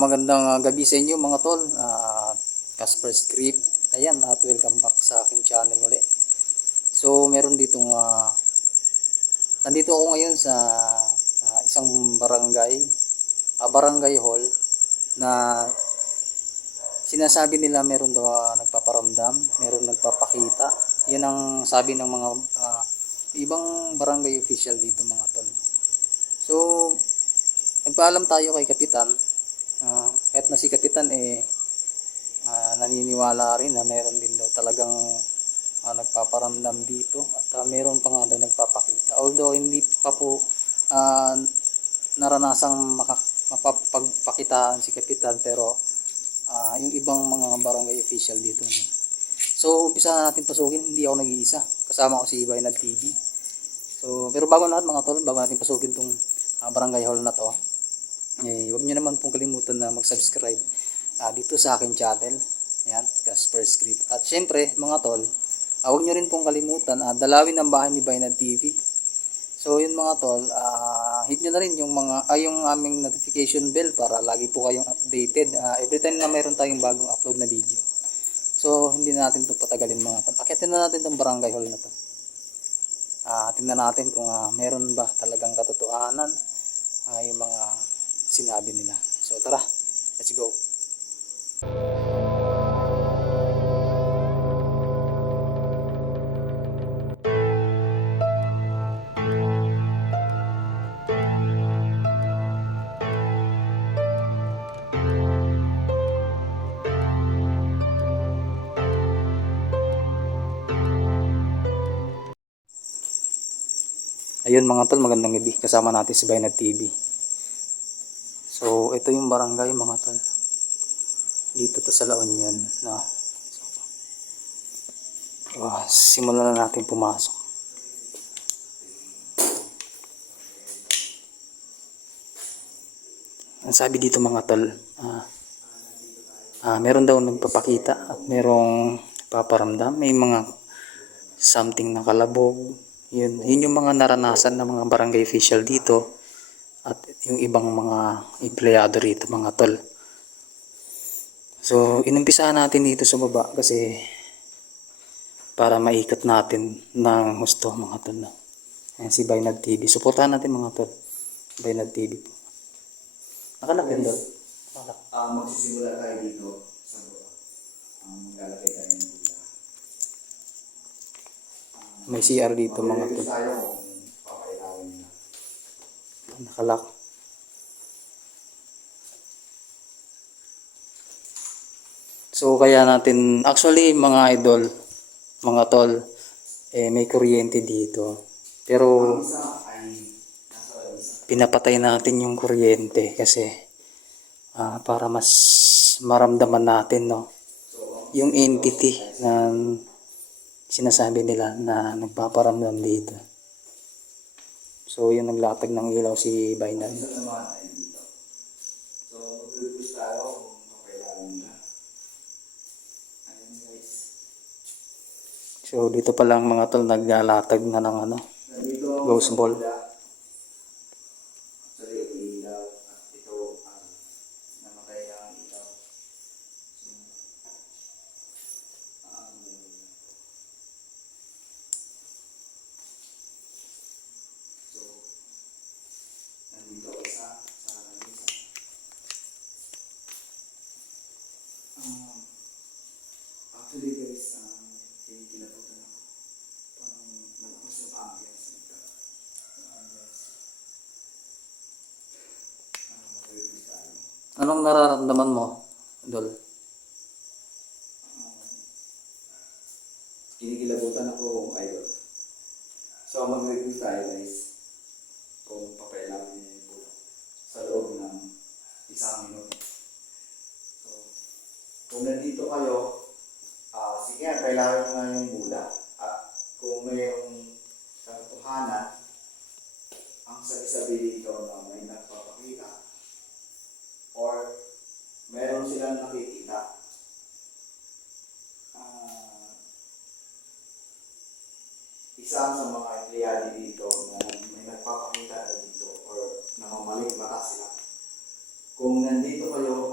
Magandang gabi sa inyo mga tol, Casper Script. Ayan, at welcome back sa aking channel ulit. So meron ditong nandito ako ngayon sa isang barangay hall na sinasabi nila meron daw nagpaparamdam, meron nagpapakita. Yan ang sabi ng mga ibang barangay official dito mga tol. So nagpaalam tayo kay Kapitan. Kahit na si Kapitan naniniwala rin na meron din daw talagang nagpaparamdam dito at meron pa nga daw nagpapakita, although hindi pa po naranasang mapapagpakitaan si Kapitan, pero yung ibang mga barangay official dito, no? So umpisa natin pasukin, hindi ako nag-iisa, kasama ko si Baynad TV. So pero bago lahat mga tol, bago natin pasukin tong barangay hall na to, huwag nyo naman pong kalimutan na mag-subscribe dito sa akin channel. Yan, Casper Script. At syempre mga tol, huwag nyo rin pong kalimutan dalawin ang bahay ni Baynad TV. So yun mga tol, hit nyo na rin yung yung aming notification bell para lagi po kayong updated every time na mayroon tayong bagong upload na video. So hindi na natin ito patagalin mga tol. Akitin na natin itong barangay hall na to. Tingnan natin kung meron ba talagang katotohanan yung mga sinabi nila. So tara, let's go. Ayun mga tol, magandang gabi. Kasama natin si Baynad TV. So ito yung barangay mga tol. Dito to sa La Union, no? Simulan na natin pumasok. Ang sabi dito mga tol, meron daw nagpapakita at merong paparamdam, may mga something na kalabog. Yun yung mga naranasan ng mga barangay official dito at yung ibang mga empleyado rito mga tol. So inumpisahan natin dito sa baba kasi para maikot natin ng gusto mga tol. Ayan si Baynad TV. Suportahan natin mga tol. Baynad TV po. Nakalagyan doon. Magsisimula tayo dito sa baba. Maglalagay tayo ng bula. May CR dito mga tol. Tayo kung papailawin nila. Nakalak. So kaya natin, actually mga idol, mga tol, may kuryente dito. Pero pinapatay natin yung kuryente kasi para mas maramdaman natin, no, yung entity na sinasabi nila na nagpaparamdam dito. So yung naglatag ng ilaw si Baynad. So dito pa lang mga tol, naglalatag na ng ghost ball. Actually guys, kinikilabutan ako. Parang malakas yung ambience nito. Mag-release tayo. Anong nararamdaman mo, Dol? Kinikilabutan ako, idol. So mag-release tayo guys. Kung papailamin niyo po sa loob ng isang minuto. So, kung nandito kayo, sige nga, kailangan nyo nga yung bula. At kung mayroong katotohanan, ang sabi-sabi dito na may nagpapakita or mayroon silang nakikita, isa sa mga empleyado dito na may nagpapakita dito or namamalik mata sila. Kung nandito kayo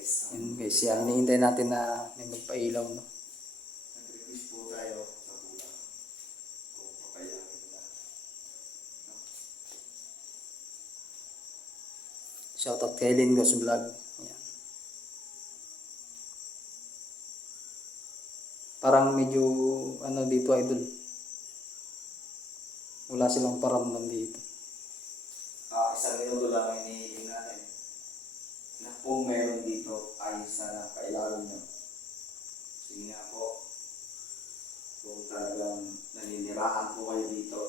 guys. Yun guys, yan. Hinihintay natin na may magpailaw, no? Nag-request po tayo sa bulang kung papayagin nila. Shoutout kay Lingos Vlog. Yan. Parang medyo, ano dito, idol. Wala silang paramdam dito. Isang minuto lang ang hinihiling natin. Na kung meron dito ay sana kailangan nyo. Sige nga po. Kung talagang naninirahan po kayo dito.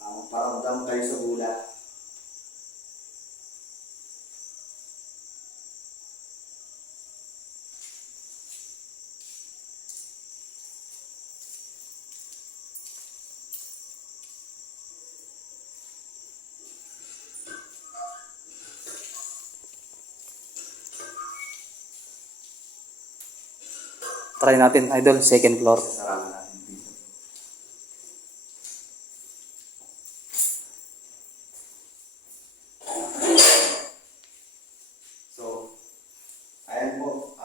Magparamdam kayo sa bula. Try natin, idol, second floor. Sasarahan natin dito. So, ayan po.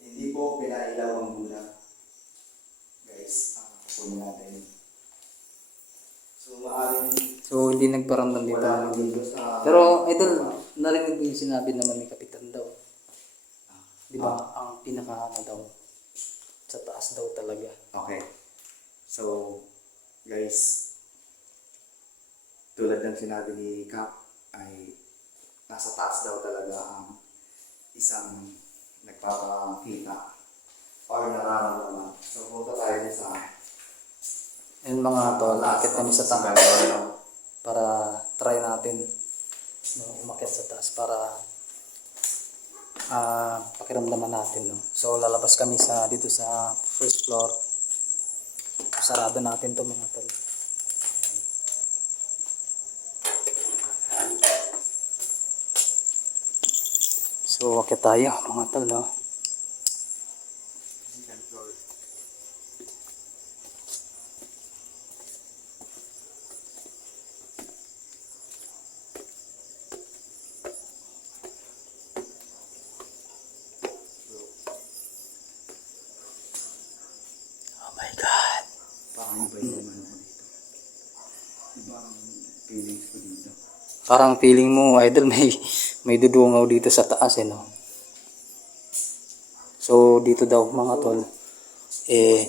Hindi po pinailaw ang bula. Guys, kunin natin. So, maaaring So, hindi nagparamdam dito. wala nang dito sa... Pero, idol, narinig ko yung sinabi naman ni Kapitan daw. Di ba? Ang pinaka daw. Sa taas daw talaga. Okay. So, guys, tulad ng sinabi ni Cap, ay nasa taas daw talaga ang isang nagpapakita or nararamdaman. So, punta tayo sa Yun mga tol, akit kami sa taas para try natin umakit sa taas para pakiramdaman natin, no? So lalabas kami sa dito sa first floor. Sarado natin to mga tol. So akit tayo mga tol, no? Oh my God. parang iba yung ano ko dito. Iba ang feelings ko dito. Parang feeling mo, idol, may dudungaw dito sa taas, eh, no? So, dito daw, mga tol, eh,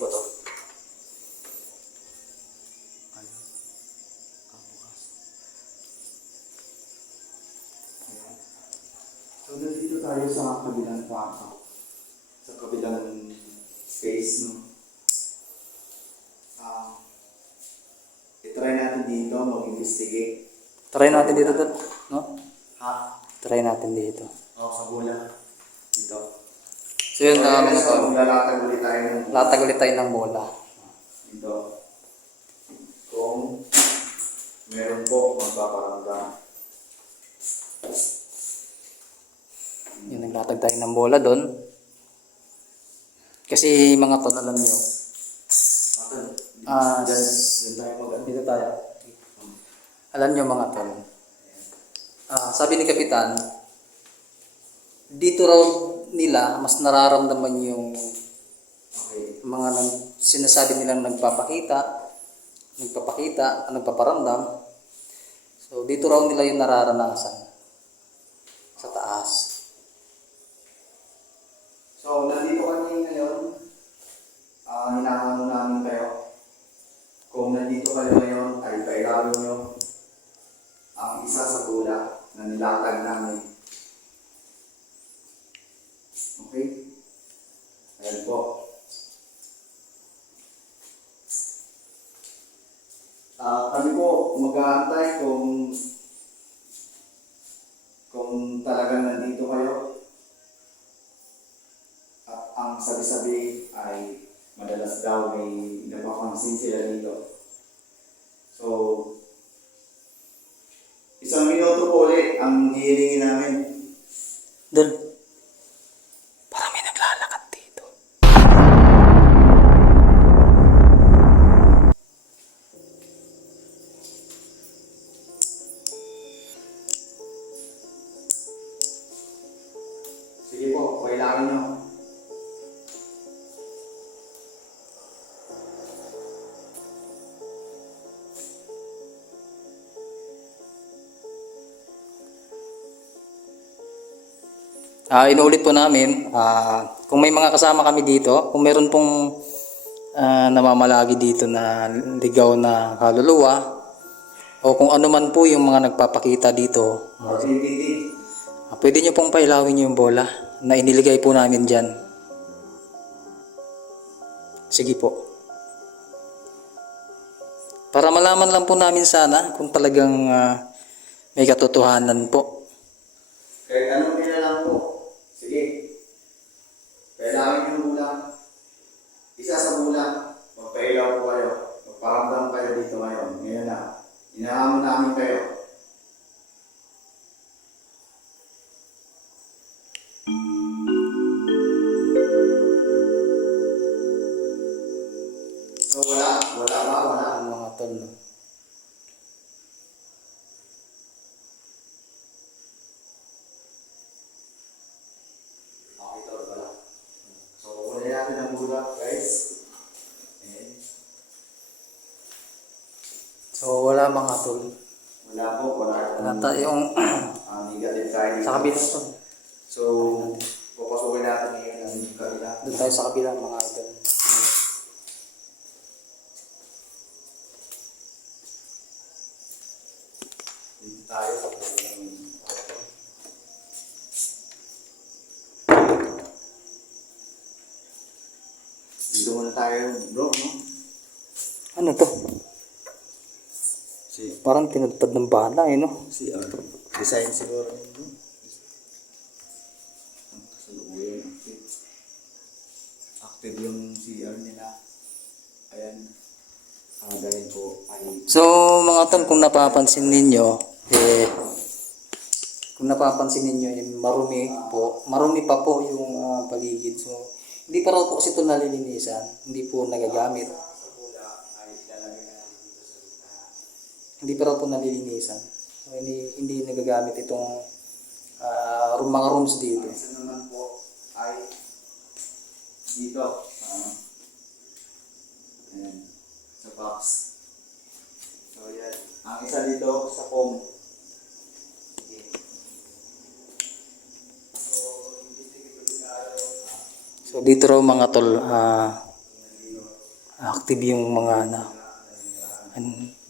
So, nandito tayo sa kabilang kwarto. Sa kabilang space, no? I-try natin dito, mag-investigate. try natin dito, tol, no? Ha? Try natin dito. Sa bola. Dito. So, yun, mga So, tol, maglalatag ulit tayo ng latag ulit tayo ng bola. dito. Kung meron po magpaparamdam. Yun, naglatag tayo ng bola doon. Kasi, mga tol, alam nyo, Diyan tayo dito tayo. Alam nyo, mga tol, sabi ni Kapitan, dito raw nila mas nararamdaman yung Okay. mga sinasabi nilang nagpapakita, nagpaparamdam. So, dito raw nila yung nararanasan sa taas. So, nandito kami ngayon. Hinahango namin kayo. Kung nandito kayo ngayon, ay pailalo nyo ang isa sa tula na nilatag namin. Okay? Ayan po. Kami po mag-aantay kung talagang nandito kayo. At ang sabi-sabi ay madalas daw may napapansin sila dito. So, isang minuto po ulit ang hihilingin namin. Doon. Parang may naglalakad dito. Inuulit po namin, kung may mga kasama kami dito, kung meron pong namamalagi dito na ligaw na kaluluwa, o kung ano man po yung mga nagpapakita dito, pwede nyo pong pailawin yung bola na iniligay po namin dyan. Sige po. Para malaman lang po namin sana kung talagang may katotohanan po. Kahit anong nilalang po. Sige. Kailangan yung bulang. Isa sa bulang. Magpailaw po kayo. Magparamdam kayo dito ngayon. Ngayon na. Inahamon namin kayo. So wala. Wala ba? Wala. Ang mga tol, no? Okay, tol. Wala. So kunin natin ang bulang, guys. Ayan. So wala mga tol. Wala po. Wala. Wala tayong Negative tayo dito. sa kabila to. So, papasukin natin ngayon ang kabila. Doon tayo sa kabila mga idol. Dito tayo sa kabilang kwarto. Dito muna tayo, bro, no? Ano to? Si, Parang tinadtad ng bala no? design siguro yun, bro. Ang kasalukuyan, active. Active yung CR nila. Ayan. Dahil po ay So mga tol, kung napapansin ninyo, marumi pa po yung paligid. So hindi pa raw po kasi ito nalilinisan, hindi po nagagamit. sa bula ay ilalagay na natin dito sa litahan. Hindi pa raw po nalilinisan. So hindi nagagamit itong mga rooms dito. Ang isa naman po ay dito. Ayan. Sa box. So yan. Ang isa dito sa foam. Sige. So, investigate ulit tayo. So dito raw mga tol, active yung mga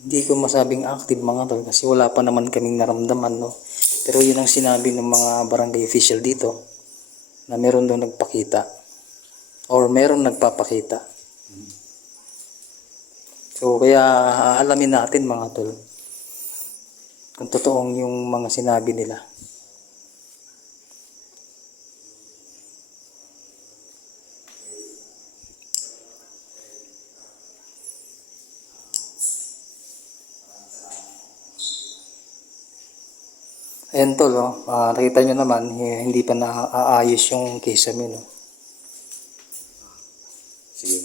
hindi ko masabing active mga tol kasi wala pa naman kaming naramdaman, no. Pero yun ang sinabi ng mga barangay official dito na meron daw nagpakita or meron nagpapakita. So kaya aalamin natin mga tol kung totoong yung mga sinabi nila. Ayan tol, oh. Nakita nyo naman, hindi pa naaayos yung kisame, no. Sige.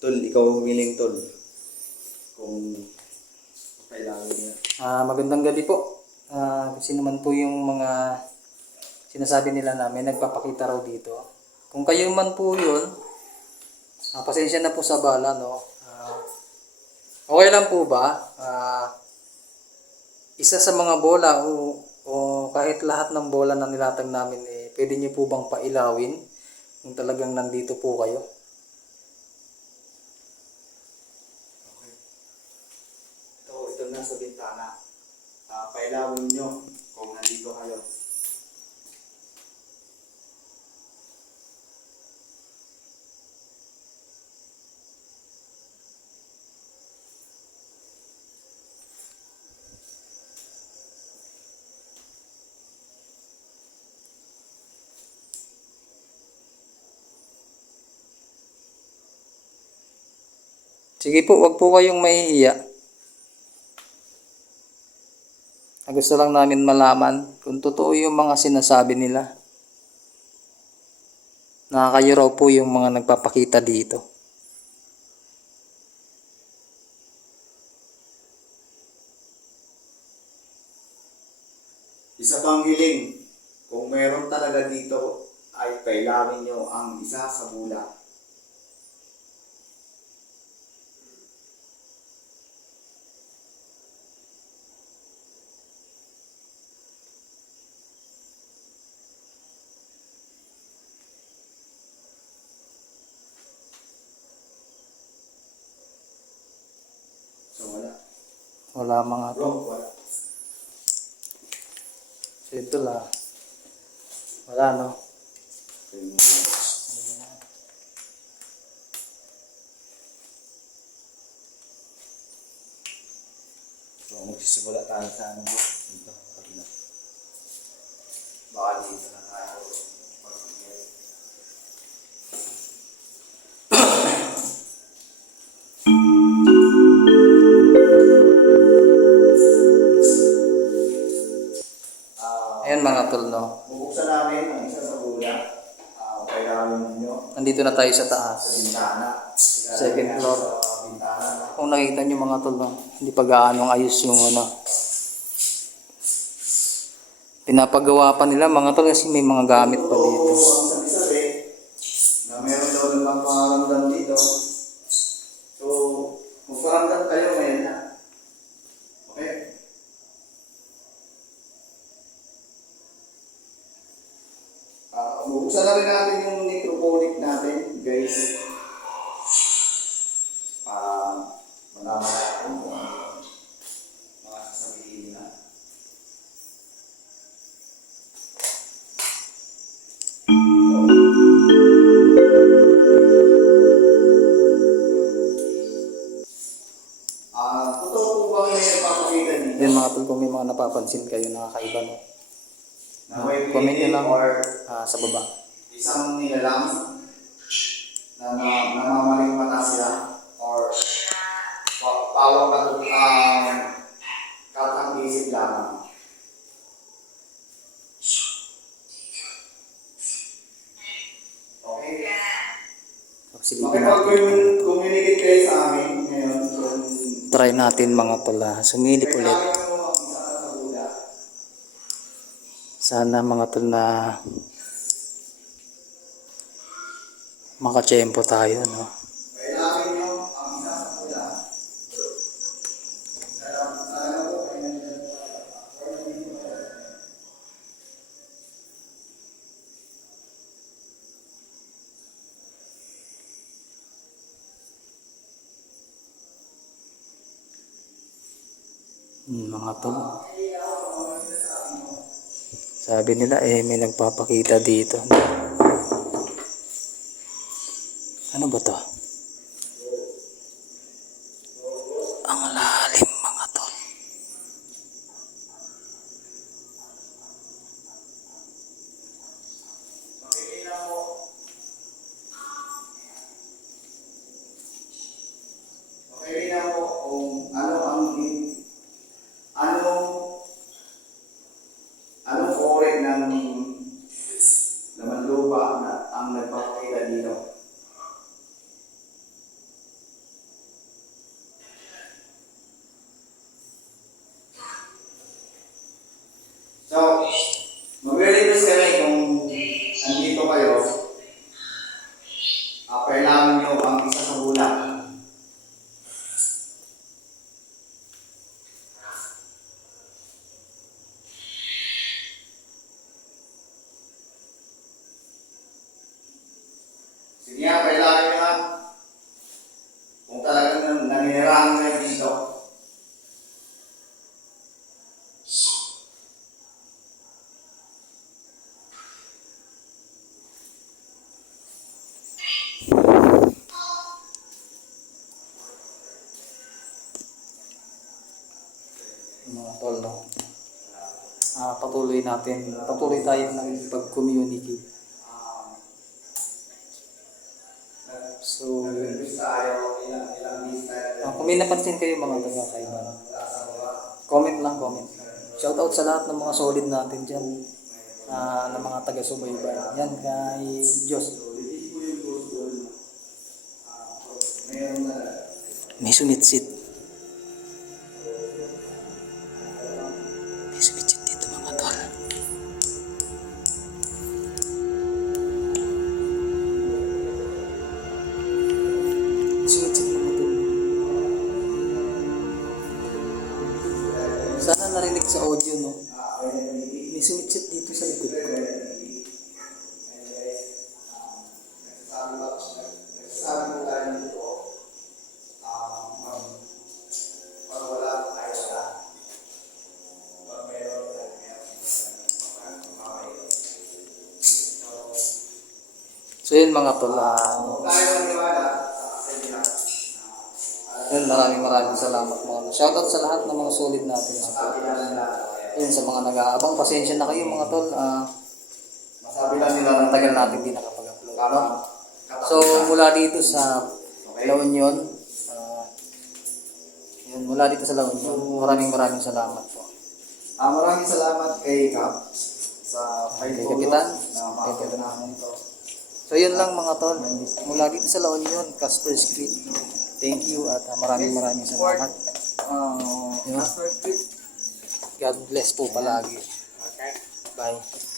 Tol, ikaw humiling, tol. Kung kailangan niya. Magandang gabi po. Kasi naman po yung mga sinasabi nila na may nagpapakita raw dito. Kung kayo man po yun, pasensya na po sa bala, no. Okay lang po ba? Isa sa mga bola o kahit lahat ng bola na nilatag namin, pwede nyo po bang pailawin kung talagang nandito po kayo? Okay. Ito nasa bintana. Pailawin nyo kung nandito kayo. Sige po, wag po kayong mahihiya. Gusto lang namin malaman kung totoo yung mga sinasabi nila. Na kayo raw po yung mga nagpapakita dito. Isa pang hiling. Kung meron talaga dito, ay pailawin nyo ang isa sa bula. wala. Wala mga Bro, tol. wala. So ito la. Wala no. So, magsisimula tayo sa ano dito. Kabila. Baka dito na tayo. Ayan mga tol no. Bubuksan namin ang isa sa gula. Kailangan ninyo Nandito na tayo sa sa taas. bintana. Second floor. Sa bintana. Kung nakita nyo mga tol no, hindi pa gaanong ayos yung ano. Pinapagawa pa nila mga tol kasi may mga gamit pa dito. Ang sabi-sabi na meron daw ng paramdam dito. So, magparamdam kayo ngayon na. Okay? Buksan na rin natin yung necrophonic natin, guys. Malaman natin kung ano yung mga sasabihin nila. Totoo po ba may napapakita dito? Yan mga tol, kung may mga napapansin kayo na kakaiba no. Na may Comment nyo lang or sa baba. isang nilalang na namamaling mata sila or tawag na katang isip lamang. Okay? Silipin natin. Makipag-communicate kayo sa amin ngayon. Try natin mga tol sumilip ulit. Sana mga tol na makachempo tayo no. Kailangan nyo ang isa sa pula. Mga tol. Sabi nila may nagpapakita dito. Ano ba to? Ang lalim mga tol. Okay na po kung ano ang anong ore ng laman lupa na ang nagpapakita dito. So, mag-release kami kung nandito kayo. Kailangan nyo ang isa sa bulan. Sige nga, kailangan nyo nga. Kung talagang nanginirahan kayo dito. Mga tol no. Patuloy tayo ng pag-communicate. So, Nag-release tayo, ilang days tayo. kung may napansin kayo mga taga-kaiba, comment lang, comment. Shoutout sa lahat ng mga solid natin dyan, ng mga taga-subaybay. Yan kay Diyos. May sumitsit. May sumitsit dito mga tol. Sumitsit mga tol. Sana narinig sa audio no. May sumitsit dito sa likod ko. So yun mga tol, yun, maraming salamat mga tol. Shoutout sa lahat ng mga solid natin sa yun, sa mga nag-aabang, pasensya na kayo mga tol. Masabi lang nila Ang tagal natin din nakapag-upload. No? So mula dito sa La Union, yun, mula dito sa La Union, maraming salamat po. Maraming salamat kay Cap sa Kay pagtulong Kapitan. na makakita namin ito. So yun lang mga tol, mula dito sa La Union, Casper Street. Thank you at maraming salamat. Yun. God bless po palagi. Bye.